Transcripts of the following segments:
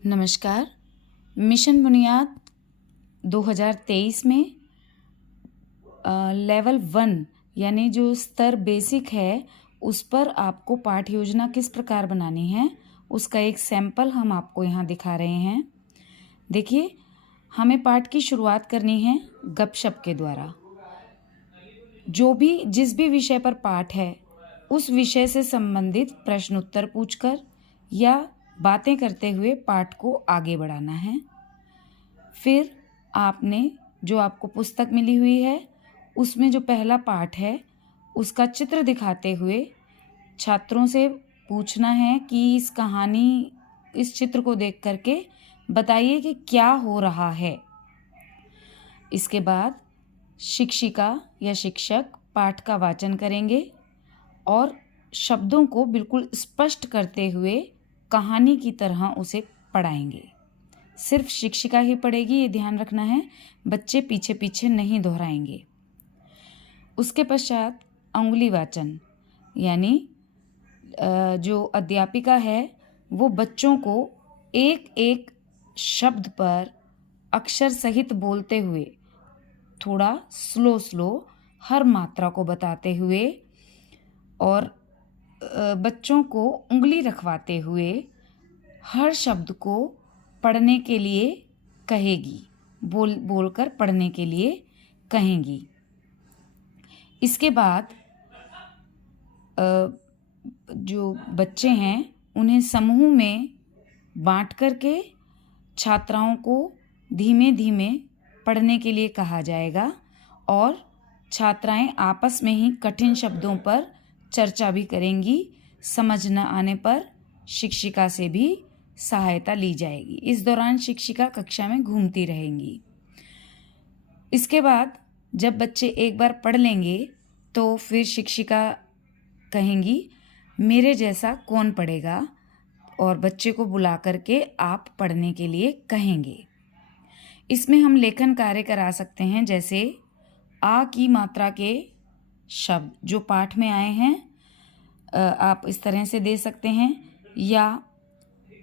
नमस्कार। मिशन बुनियाद 2023 में लेवल 1 यानी जो स्तर बेसिक है उस पर आपको पाठ योजना किस प्रकार बनानी है उसका एक सैंपल हम आपको यहाँ दिखा रहे हैं। देखिए, हमें पाठ की शुरुआत करनी है गपशप के द्वारा। जिस भी विषय पर पाठ है उस विषय से संबंधित प्रश्न उत्तर पूछकर या बातें करते हुए पाठ को आगे बढ़ाना है। फिर आपको पुस्तक मिली हुई है उसमें जो पहला पाठ है उसका चित्र दिखाते हुए छात्रों से पूछना है कि इस चित्र को देख करके बताइए कि क्या हो रहा है। इसके बाद शिक्षिका या शिक्षक पाठ का वाचन करेंगे और शब्दों को बिल्कुल स्पष्ट करते हुए कहानी की तरह उसे पढ़ाएंगे। सिर्फ शिक्षिका ही पढ़ेगी, ये ध्यान रखना है, बच्चे पीछे पीछे नहीं दोहराएंगे। उसके पश्चात अंगुली वाचन यानी जो अध्यापिका है वो बच्चों को एक एक शब्द पर अक्षर सहित बोलते हुए थोड़ा स्लो हर मात्रा को बताते हुए और बच्चों को उंगली रखवाते हुए हर शब्द को पढ़ने के लिए कहेगी, बोलकर पढ़ने के लिए कहेंगी। इसके बाद जो बच्चे हैं उन्हें समूह में बांट करके छात्राओं को धीमे धीमे पढ़ने के लिए कहा जाएगा और छात्राएं आपस में ही कठिन शब्दों पर चर्चा भी करेंगी। समझ न आने पर शिक्षिका से भी सहायता ली जाएगी। इस दौरान शिक्षिका कक्षा में घूमती रहेंगी। इसके बाद जब बच्चे एक बार पढ़ लेंगे तो फिर शिक्षिका कहेंगी, मेरे जैसा कौन पढ़ेगा, और बच्चे को बुला करके आप पढ़ने के लिए कहेंगे। इसमें हम लेखन कार्य करा सकते हैं, जैसे आ की मात्रा के शब्द जो पाठ में आए हैं आप इस तरह से दे सकते हैं, या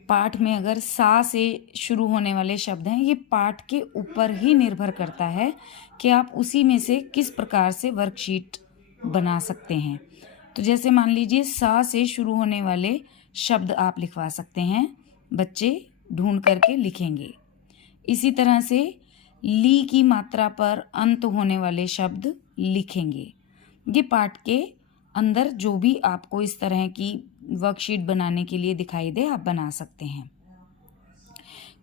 पाठ में अगर सा से शुरू होने वाले शब्द हैं, ये पाठ के ऊपर ही निर्भर करता है कि आप उसी में से किस प्रकार से वर्कशीट बना सकते हैं। तो जैसे मान लीजिए सा से शुरू होने वाले शब्द आप लिखवा सकते हैं, बच्चे ढूंढ करके लिखेंगे। इसी तरह से ली की मात्रा पर अंत होने वाले शब्द लिखेंगे। ये पाठ के अंदर जो भी आपको इस तरह की वर्कशीट बनाने के लिए दिखाई दे आप बना सकते हैं।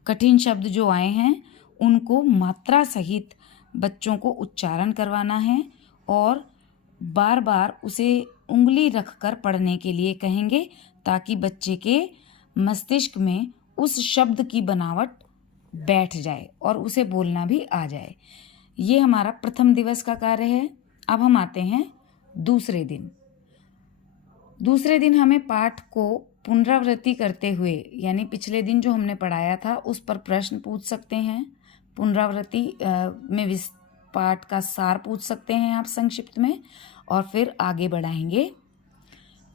कठिन शब्द जो आए हैं उनको मात्रा सहित बच्चों को उच्चारण करवाना है और बार बार उसे उंगली रखकर पढ़ने के लिए कहेंगे, ताकि बच्चे के मस्तिष्क में उस शब्द की बनावट बैठ जाए और उसे बोलना भी आ जाए। ये हमारा प्रथम दिवस का कार्य है। अब हम आते हैं दूसरे दिन। दूसरे दिन हमें पाठ को पुनरावृत्ति करते हुए, यानी पिछले दिन जो हमने पढ़ाया था उस पर प्रश्न पूछ सकते हैं। पुनरावृत्ति में पाठ का सार पूछ सकते हैं आप संक्षिप्त में, और फिर आगे बढ़ाएंगे।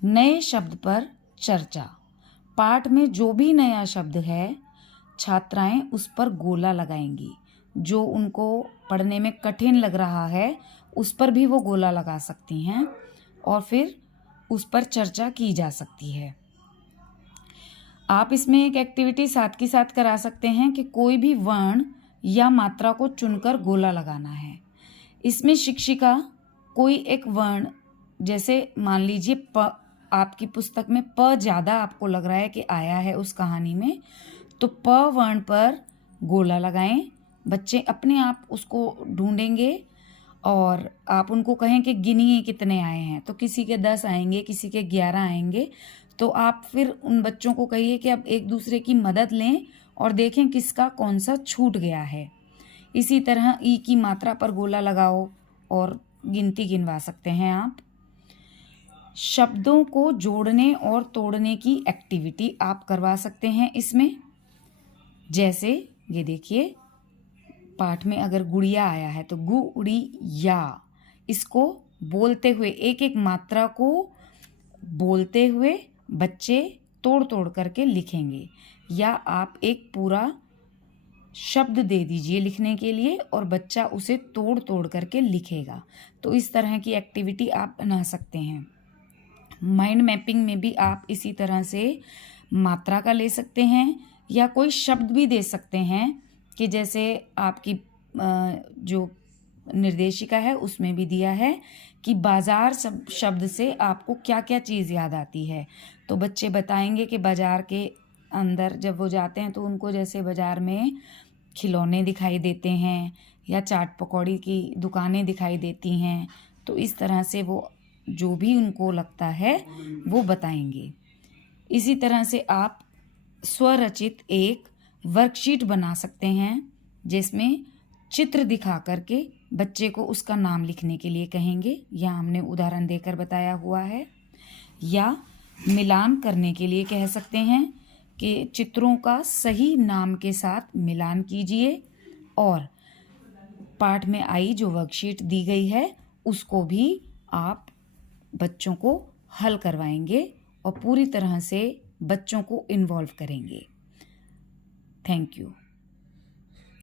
नए शब्द पर चर्चा। पाठ में जो भी नया शब्द है छात्राएं उस पर गोला लगाएंगी। जो उनको पढ़ने में कठिन लग रहा है उस पर भी वो गोला लगा सकती हैं और फिर उस पर चर्चा की जा सकती है। आप इसमें एक एक्टिविटी साथ के साथ करा सकते हैं कि कोई भी वर्ण या मात्रा को चुनकर गोला लगाना है। इसमें शिक्षिका कोई एक वर्ण, जैसे मान लीजिए प, आपकी पुस्तक में प ज़्यादा आपको लग रहा है कि आया है उस कहानी में, तो प वर्ण पर गोला लगाएं। बच्चे अपने आप उसको ढूंढेंगे और आप उनको कहें कि गिनिए कितने आए हैं, तो किसी के 10 आएंगे, किसी के 11 आएंगे। तो आप फिर उन बच्चों को कहिए कि अब एक दूसरे की मदद लें और देखें किसका कौन सा छूट गया है। इसी तरह ई की मात्रा पर गोला लगाओ और गिनती गिनवा सकते हैं आप। शब्दों को जोड़ने और तोड़ने की एक्टिविटी आप करवा सकते हैं इसमें। जैसे ये देखिए, पाठ में अगर गुड़िया आया है तो गुड़िया, इसको बोलते हुए एक एक मात्रा को बोलते हुए बच्चे तोड़ तोड़ करके लिखेंगे, या आप एक पूरा शब्द दे दीजिए लिखने के लिए और बच्चा उसे तोड़ तोड़ करके लिखेगा। तो इस तरह की एक्टिविटी आप बना सकते हैं। माइंड मैपिंग में भी आप इसी तरह से मात्रा का ले सकते हैं या कोई शब्द भी दे सकते हैं कि जैसे आपकी जो निर्देशिका है उसमें भी दिया है कि बाज़ार शब्द से आपको क्या क्या चीज़ याद आती है। तो बच्चे बताएंगे कि बाज़ार के अंदर जब वो जाते हैं तो उनको जैसे बाज़ार में खिलौने दिखाई देते हैं या चाट पकौड़ी की दुकानें दिखाई देती हैं। तो इस तरह से वो जो भी उनको लगता है वो बताएंगे। इसी तरह से आप स्वरचित एक वर्कशीट बना सकते हैं जिसमें चित्र दिखा करके बच्चे को उसका नाम लिखने के लिए कहेंगे, या हमने उदाहरण देकर बताया हुआ है, या मिलान करने के लिए कह सकते हैं कि चित्रों का सही नाम के साथ मिलान कीजिए, और पाठ में आई जो वर्कशीट दी गई है उसको भी आप बच्चों को हल करवाएंगे और पूरी तरह से बच्चों को इन्वॉल्व करेंगे। Thank you.